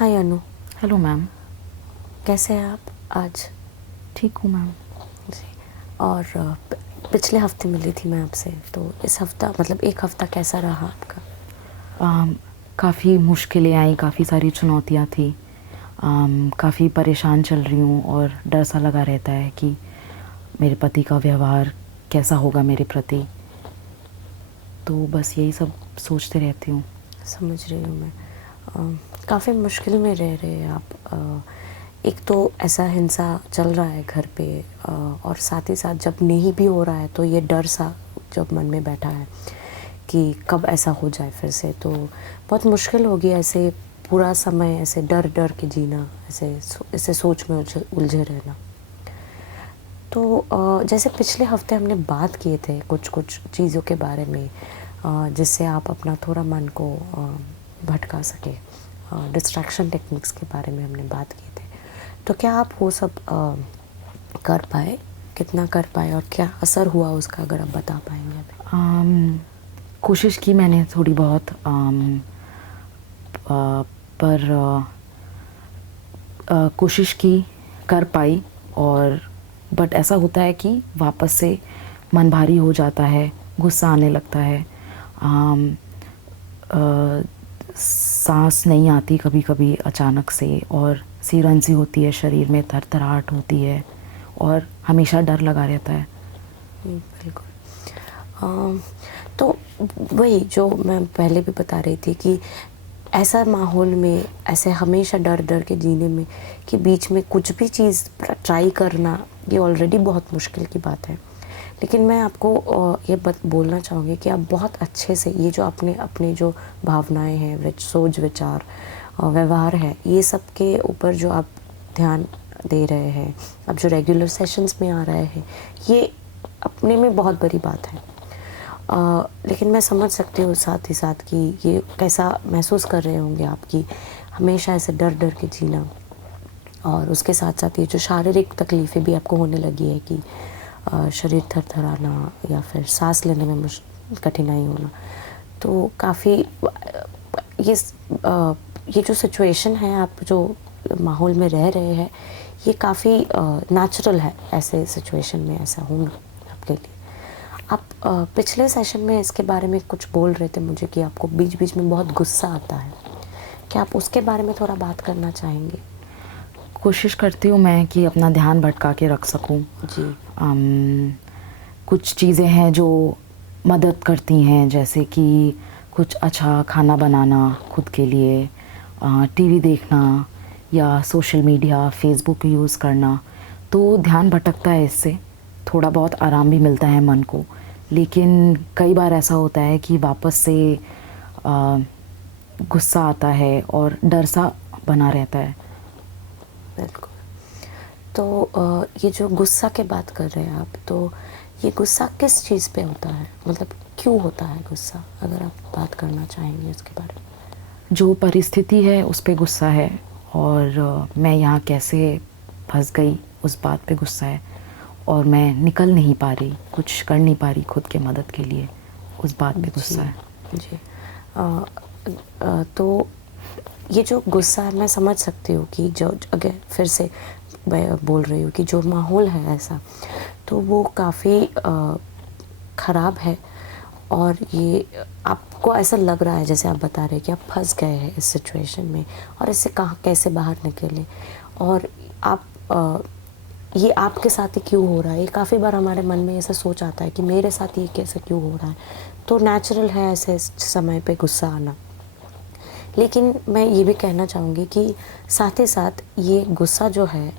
हाय अनु। Hello ma'am. कैसे हैं आप आज? ठीक हूँ मैम। जी। और पिछले हफ्ते मिली थी मैं आपसे, तो इस हफ्ता मतलब एक हफ्ता कैसा रहा आपका? काफ़ी मुश्किलें आई, काफ़ी सारी चुनौतियाँ थी। काफ़ी परेशान चल रही हूँ और डर सा लगा रहता है कि मेरे पति का व्यवहार कैसा होगा मेरे प्रति। तो बस यही सब सोचते रहती हूँ। समझ रही हूँ मैं। काफ़ी मुश्किल में रह रहे हैं आप। एक तो ऐसा हिंसा चल रहा है घर पे, और साथ ही साथ जब नहीं भी हो रहा है तो ये डर सा जब मन में बैठा है कि कब ऐसा हो जाए फिर से, तो बहुत मुश्किल होगी ऐसे पूरा समय ऐसे डर डर के जीना, ऐसे सोच में उलझे रहना। तो जैसे पिछले हफ्ते हमने बात किए थे कुछ कुछ चीज़ों के बारे में, जिससे आप अपना थोड़ा मन को भटका सके। डिस्ट्रैक्शन टेक्निक्स के बारे में हमने बात की थी। तो क्या आप वो सब कर पाए? कितना कर पाए और क्या असर हुआ उसका, अगर आप बता पाएंगे अभी? कोशिश की मैंने थोड़ी बहुत, पर कोशिश की, कर पाई। और बट ऐसा होता है कि वापस से मन भारी हो जाता है, गुस्सा आने लगता है। आम, अ, सांस नहीं आती कभी कभी अचानक से, और सिरहन होती है, शरीर में थरथराहट होती है और हमेशा डर लगा रहता है। बिल्कुल। तो वही जो मैं पहले भी बता रही थी कि ऐसा माहौल में ऐसे हमेशा डर डर के जीने में कि बीच में कुछ भी चीज़ ट्राई करना, ये ऑलरेडी बहुत मुश्किल की बात है। लेकिन मैं आपको ये बोलना चाहूँगी कि आप बहुत अच्छे से ये जो अपने अपने जो भावनाएं हैं, सोच विचार और व्यवहार है, ये सब के ऊपर जो आप ध्यान दे रहे हैं, अब जो रेगुलर सेशंस में आ रहे हैं, ये अपने में बहुत बड़ी बात है। लेकिन मैं समझ सकती हूँ साथ ही साथ कि ये कैसा महसूस कर रहे होंगे आप, कि हमेशा ऐसे डर डर के जीना, और उसके साथ साथ ये जो शारीरिक तकलीफ़ें भी आपको होने लगी है कि शरीर थरथराना या फिर सांस लेने में कठिनाई होना। तो काफ़ी ये ये जो सिचुएशन है, आप जो माहौल में रह रहे हैं, ये काफ़ी नेचुरल है ऐसे सिचुएशन में ऐसा होना आपके लिए। आप पिछले सेशन में इसके बारे में कुछ बोल रहे थे मुझे कि आपको बीच बीच में बहुत गुस्सा आता है। क्या आप उसके बारे में थोड़ा बात करना चाहेंगे? कोशिश करती हूँ मैं कि अपना ध्यान भटका के रख सकूँ। जी। कुछ चीज़ें हैं जो मदद करती हैं, जैसे कि कुछ अच्छा खाना बनाना खुद के लिए, टीवी देखना या सोशल मीडिया फेसबुक यूज़ करना। तो ध्यान भटकता है, इससे थोड़ा बहुत आराम भी मिलता है मन को। लेकिन कई बार ऐसा होता है कि वापस से गुस्सा आता है और डर सा बना रहता है। बिल्कुल। तो ये जो गुस्सा की बात कर रहे हैं आप, तो ये गुस्सा किस चीज़ पे होता है? मतलब क्यों होता है गुस्सा, अगर आप बात करना चाहेंगे उसके बारे में? जो परिस्थिति है उस पे गुस्सा है, और मैं यहाँ कैसे फंस गई उस बात पे गुस्सा है, और मैं निकल नहीं पा रही, कुछ कर नहीं पा रही खुद के मदद के लिए, उस बात पे गुस्सा है। जी। तो ये जो गुस्सा है, मैं समझ सकती हूँ कि जो, अगर फिर से मैं बोल रही हूँ कि जो माहौल है ऐसा, तो वो काफ़ी ख़राब है। और ये आपको ऐसा लग रहा है, जैसे आप बता रहे हैं कि आप फंस गए हैं इस सिचुएशन में और इससे कहाँ कैसे बाहर निकले, और आप ये आपके साथ ही क्यों हो रहा है। ये काफ़ी बार हमारे मन में ऐसा सोच आता है कि मेरे साथ ये कैसे क्यों हो रहा है। तो नेचुरल है ऐसे समय पे गुस्सा आना। लेकिन मैं ये भी कहना चाहूँगी कि साथ ही साथ ये गुस्सा जो है,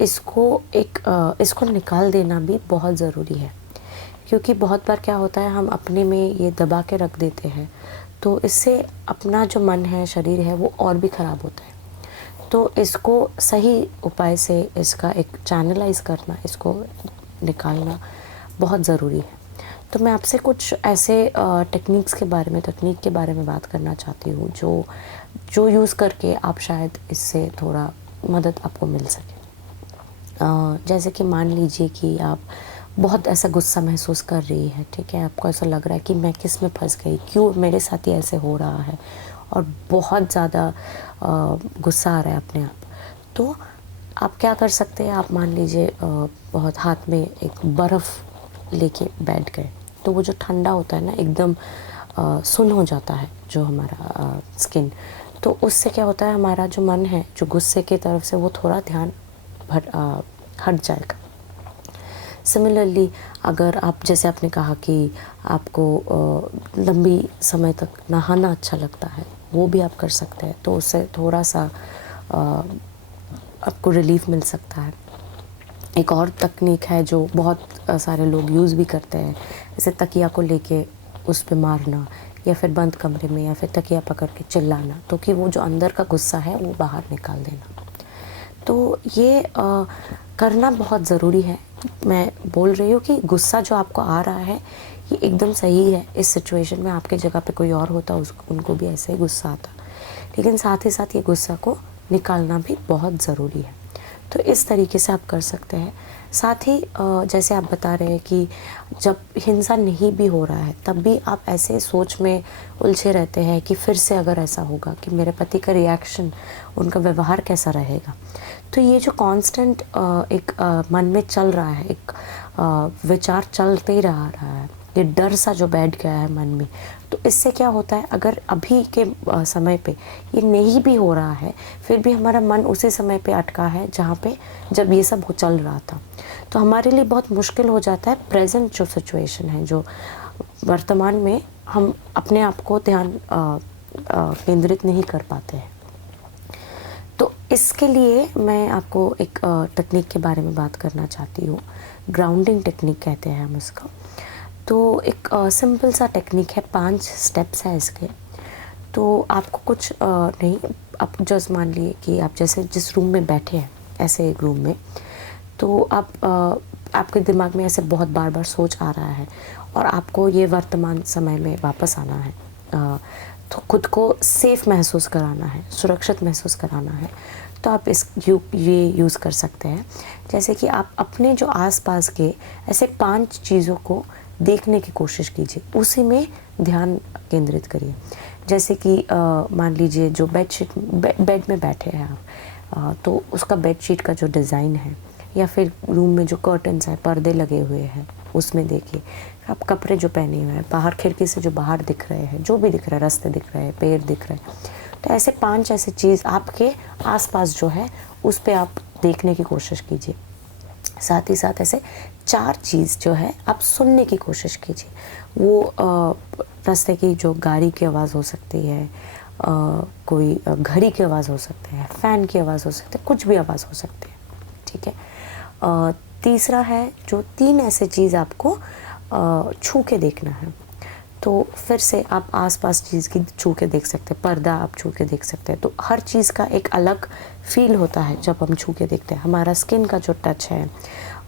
इसको निकाल देना भी बहुत ज़रूरी है। क्योंकि बहुत बार क्या होता है, हम अपने में ये दबा के रख देते हैं, तो इससे अपना जो मन है, शरीर है, वो और भी ख़राब होता है। तो इसको सही उपाय से इसका एक चैनलाइज करना, इसको निकालना बहुत ज़रूरी है। तो मैं आपसे कुछ ऐसे टेक्निक के बारे में बात करना चाहती हूँ जो जो यूज़ करके आप शायद इससे थोड़ा मदद आपको मिल सके। जैसे कि मान लीजिए कि आप बहुत ऐसा गुस्सा महसूस कर रही है, ठीक है, आपको ऐसा लग रहा है कि मैं किस में फंस गई, क्यों मेरे साथ ही ऐसे हो रहा है, और बहुत ज़्यादा गुस्सा आ रहा है अपने आप, तो आप क्या कर सकते हैं, आप मान लीजिए बहुत हाथ में एक बर्फ़ लेके बैठ गए, तो वो जो ठंडा होता है ना एकदम सुन्न हो जाता है जो हमारा स्किन, तो उससे क्या होता है हमारा जो मन है जो गुस्से की तरफ से वो थोड़ा ध्यान हट जाएगा। सिमिलरली अगर आप जैसे आपने कहा कि आपको लंबी समय तक नहाना अच्छा लगता है, वो भी आप कर सकते हैं, तो उससे थोड़ा सा आपको रिलीफ मिल सकता है। एक और तकनीक है जो बहुत सारे लोग यूज़ भी करते हैं, जैसे तकिया को लेके उस पे मारना या फिर बंद कमरे में या फिर तकिया पकड़ के चिल्लाना, तो कि वो जो अंदर का गुस्सा है वो बाहर निकाल देना। तो ये करना बहुत ज़रूरी है। मैं बोल रही हूँ कि गुस्सा जो आपको आ रहा है ये एकदम सही है, इस सिचुएशन में आपके जगह पे कोई और होता उनको भी ऐसे ही गुस्सा आता, लेकिन साथ ही साथ ये गुस्सा को निकालना भी बहुत ज़रूरी है। तो इस तरीके से आप कर सकते हैं। साथ ही जैसे आप बता रहे हैं कि जब हिंसा नहीं भी हो रहा है तब भी आप ऐसे सोच में उलझे रहते हैं कि फिर से अगर ऐसा होगा कि मेरे पति का रिएक्शन, उनका व्यवहार कैसा रहेगा। तो ये जो कांस्टेंट एक मन में चल रहा है, एक विचार चलते ही रहा है, ये डर सा जो बैठ गया है मन में, तो इससे क्या होता है अगर अभी के समय पे ये नहीं भी हो रहा है फिर भी हमारा मन उसी समय पे अटका है जहाँ पे जब ये सब चल रहा था, तो हमारे लिए बहुत मुश्किल हो जाता है प्रेजेंट जो सिचुएशन है, जो वर्तमान में हम अपने आप को ध्यान केंद्रित नहीं कर पाते हैं। तो इसके लिए मैं आपको एक टेक्निक के बारे में बात करना चाहती हूँ। ग्राउंडिंग टेक्निक कहते हैं हम इसका। तो एक सिंपल सा टेक्निक है, 5 स्टेप्स है इसके। तो आपको कुछ नहीं, आप जस्ट मान लिए कि आप जैसे जिस रूम में बैठे हैं ऐसे एक रूम में, तो आप आपके दिमाग में ऐसे बहुत बार बार सोच आ रहा है और आपको ये वर्तमान समय में वापस आना है, तो खुद को सेफ़ महसूस कराना है, सुरक्षित महसूस कराना है, तो आप ये यूज़ कर सकते हैं। जैसे कि आप अपने जो आसपास के ऐसे 5 चीज़ों को देखने की कोशिश कीजिए, उसी में ध्यान केंद्रित करिए। जैसे कि मान लीजिए जो बेड में बैठे हैं आप, तो उसका बेडशीट का जो डिज़ाइन है, या फिर रूम में जो कर्टन्स हैं, पर्दे लगे हुए हैं, उसमें देखिए। आप कपड़े जो पहने हुए हैं, बाहर खिड़की से जो बाहर दिख रहे हैं, जो भी दिख रहा है, रास्ते दिख रहे हैं, पेड़ दिख रहे हैं, तो ऐसे 5 ऐसे चीज़ आपके आसपास जो है उस पे आप देखने की कोशिश कीजिए। साथ ही साथ ऐसे 4 चीज़ जो है आप सुनने की कोशिश कीजिए। वो रास्ते की जो गाड़ी की आवाज़ हो सकती है, कोई घड़ी की आवाज़ हो सकती है, फ़ैन की आवाज़ हो सकती है, कुछ भी आवाज़ हो सकती है, ठीक है। तीसरा है जो 3 ऐसे चीज़ आपको छू के देखना है। तो फिर से आप आसपास चीज़ की छू के देख सकते हैं, पर्दा आप छू के देख सकते हैं। तो हर चीज़ का एक अलग फ़ील होता है जब हम छू के देखते हैं। हमारा स्किन का जो टच है,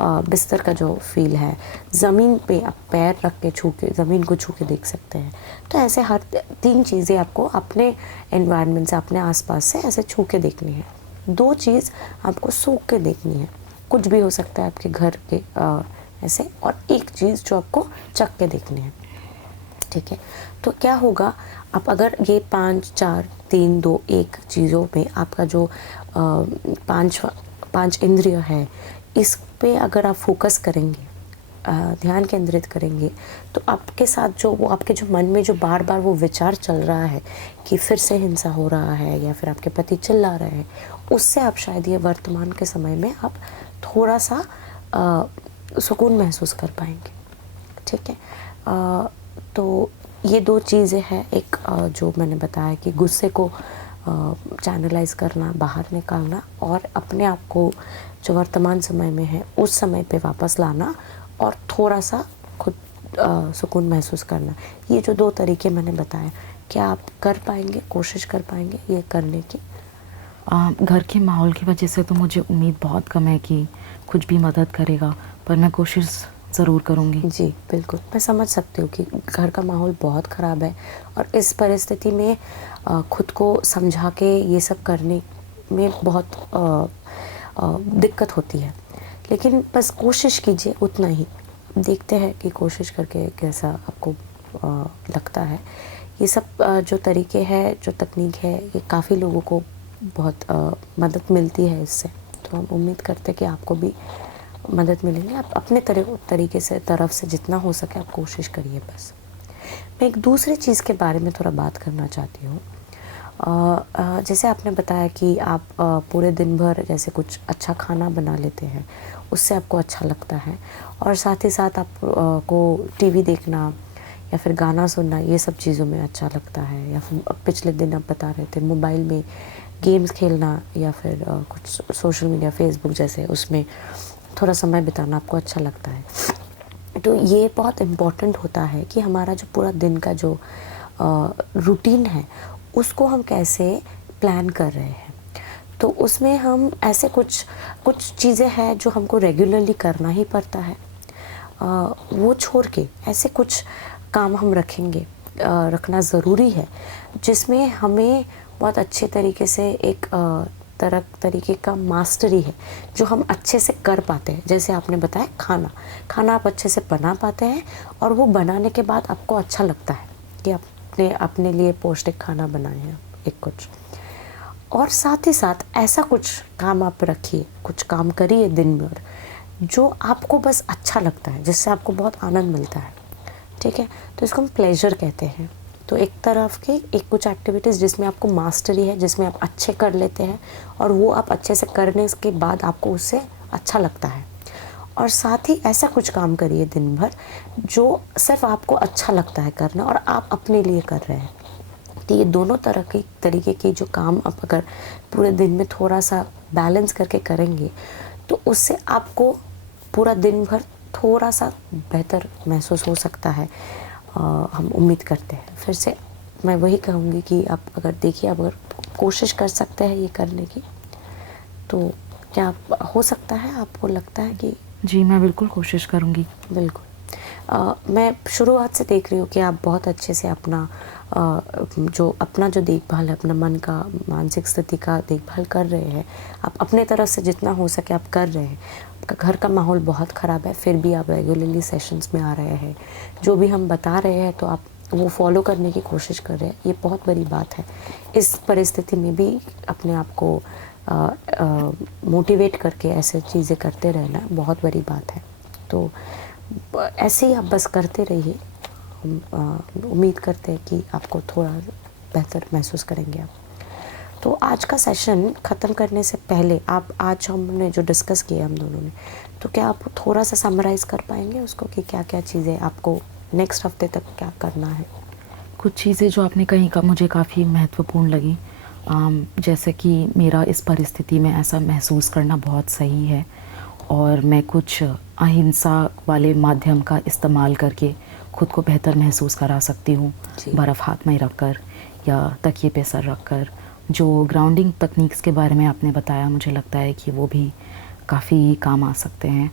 बिस्तर का जो फ़ील है, ज़मीन पे आप पैर रख के ज़मीन को छू के देख सकते हैं। तो ऐसे हर 3 चीज़ें आपको अपने एनवायरनमेंट से, अपने आसपास से ऐसे छू के देखनी है। 2 चीज़ आपको सूंघ के देखनी है, कुछ भी हो सकता है आपके घर के ऐसे, और 1 चीज़ जो आपको चख के देखनी है, ठीक है। तो क्या होगा, आप अगर ये 5, 4, 3, 2, 1 चीज़ों में आपका जो 5 इंद्रिय है, इस पे अगर आप फोकस करेंगे, ध्यान केंद्रित करेंगे, तो आपके साथ जो वो आपके जो मन में जो बार बार वो विचार चल रहा है कि फिर से हिंसा हो रहा है या फिर आपके पति चिल्ला रहे हैं, उससे आप शायद ये वर्तमान के समय में आप थोड़ा सा सुकून महसूस कर पाएंगे, ठीक है। तो ये 2 चीज़ें हैं, एक जो मैंने बताया कि गुस्से को चैनलाइज करना, बाहर निकालना, और अपने आप को जो वर्तमान समय में है उस समय पे वापस लाना और थोड़ा सा खुद सुकून महसूस करना। ये जो 2 तरीके मैंने बताए, क्या आप कर पाएंगे, कोशिश कर पाएंगे ये करने की? घर के माहौल की वजह से तो मुझे उम्मीद बहुत कम है कि कुछ भी मदद करेगा, पर मैं कोशिश ज़रूर करूँगी। जी बिल्कुल, मैं समझ सकती हूँ कि घर का माहौल बहुत ख़राब है और इस परिस्थिति में खुद को समझा के ये सब करने में बहुत दिक्कत होती है, लेकिन बस कोशिश कीजिए, उतना ही। देखते हैं कि कोशिश करके कैसा आपको लगता है। ये सब जो तरीके हैं, जो तकनीक है, ये काफ़ी लोगों को बहुत मदद मिलती है इससे। तो हम उम्मीद करते हैं कि आपको भी मदद मिलेगी। आप अपने तरीके से तरफ से जितना हो सके आप कोशिश करिए बस। मैं एक दूसरी चीज़ के बारे में थोड़ा बात करना चाहती हूँ। जैसे आपने बताया कि आप पूरे दिन भर जैसे कुछ अच्छा खाना बना लेते हैं, उससे आपको अच्छा लगता है, और साथ ही साथ आप को टीवी देखना या फिर गाना सुनना, ये सब चीज़ों में अच्छा लगता है। या फिर पिछले दिन आप बता रहे थे मोबाइल में गेम्स खेलना या फिर कुछ सोशल मीडिया, फेसबुक जैसे, उसमें थोड़ा समय बिताना आपको अच्छा लगता है। तो ये बहुत इम्पॉर्टेंट होता है कि हमारा जो पूरा दिन का जो रूटीन है उसको हम कैसे प्लान कर रहे हैं। तो उसमें हम ऐसे कुछ चीज़ें हैं जो हमको रेगुलरली करना ही पड़ता है, वो छोड़ के ऐसे कुछ काम हम रखेंगे, रखना ज़रूरी है जिसमें हमें बहुत अच्छे तरीके से एक तरीके का मास्टरी है जो हम अच्छे से कर पाते हैं। जैसे आपने बताया खाना आप अच्छे से बना पाते हैं, और वो बनाने के बाद आपको अच्छा लगता है कि आपने अपने लिए पौष्टिक खाना बनाए हैं एक कुछ। और साथ ही साथ ऐसा कुछ काम आप रखिए, कुछ काम करिए दिन भर जो आपको बस अच्छा लगता है, जिससे आपको बहुत आनंद मिलता है, ठीक है। तो इसको हम प्लेजर कहते हैं। तो एक तरफ के एक कुछ एक्टिविटीज़ जिसमें आपको मास्टरी है, जिसमें आप अच्छे कर लेते हैं, और वो आप अच्छे से करने के बाद आपको उससे अच्छा लगता है। और साथ ही ऐसा कुछ काम करिए दिन भर जो सिर्फ आपको अच्छा लगता है करना और आप अपने लिए कर रहे हैं। तो ये दोनों तरह के तरीके के जो काम आप अगर पूरे दिन में थोड़ा सा बैलेंस करके करेंगे तो उससे आपको पूरा दिन भर थोड़ा सा बेहतर महसूस हो सकता है, हम उम्मीद करते हैं। फिर से मैं वही कहूँगी कि आप अगर देखिए, आप अगर कोशिश कर सकते हैं ये करने की, तो क्या हो सकता है? आपको लगता है कि जी, मैं बिल्कुल कोशिश करूँगी। बिल्कुल। मैं शुरुआत से देख रही हूँ कि आप बहुत अच्छे से अपना जो देखभाल है, अपना मन का, मानसिक स्थिति का देखभाल कर रहे हैं। आप अपने तरफ से जितना हो सके आप कर रहे हैं। आपका घर का माहौल बहुत ख़राब है, फिर भी आप रेगुलरली सेशंस में आ रहे हैं। जो भी हम बता रहे हैं तो आप वो फॉलो करने की कोशिश कर रहे हैं, ये बहुत बड़ी बात है। इस परिस्थिति में भी अपने आप को मोटिवेट करके ऐसे चीज़ें करते रहना बहुत बड़ी बात है। तो ऐसे ही आप बस करते रहिए। हम उम्मीद करते हैं कि आपको थोड़ा बेहतर महसूस करेंगे आप। तो आज का सेशन ख़त्म करने से पहले आज हमने जो डिस्कस किया हम दोनों ने, तो क्या आप थोड़ा सा समराइज़ कर पाएंगे उसको कि क्या-क्या चीज़ें आपको नेक्स्ट हफ्ते तक क्या करना है? कुछ चीज़ें जो आपने कही का मुझे काफ़ी महत्वपूर्ण लगी, जैसे कि मेरा इस परिस्थिति में ऐसा महसूस करना बहुत सही है, और मैं कुछ अहिंसा वाले माध्यम का इस्तेमाल करके खुद को बेहतर महसूस करा सकती हूँ। बर्फ़ हाथ में रखकर या तकिए पे सर रखकर। जो ग्राउंडिंग तकनीक्स के बारे में आपने बताया, मुझे लगता है कि वो भी काफ़ी काम आ सकते हैं।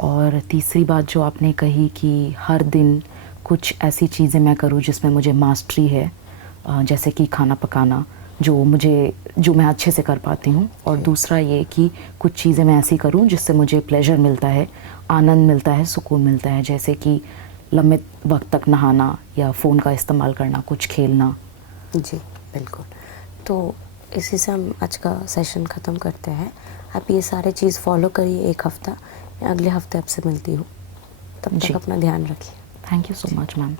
और तीसरी बात जो आपने कही कि हर दिन कुछ ऐसी चीज़ें मैं करूँ जिसमें मुझे मास्टरी है, जैसे कि खाना पकाना, जो मैं अच्छे से कर पाती हूँ। और दूसरा ये कि कुछ चीज़ें मैं ऐसी करूँ जिससे मुझे प्लेजर मिलता है, आनंद मिलता है, सुकून मिलता है, जैसे कि लंबे वक्त तक नहाना या फ़ोन का इस्तेमाल करना, कुछ खेलना। जी, बिल्कुल। तो इसी से हम आज का सेशन ख़त्म करते हैं। आप ये सारे चीज़ फॉलो करिए एक हफ़्ता। मैं अगले हफ़्ते आपसे मिलती हूँ। तब तक जी। अपना ध्यान रखिए। Thank you so much ma'am.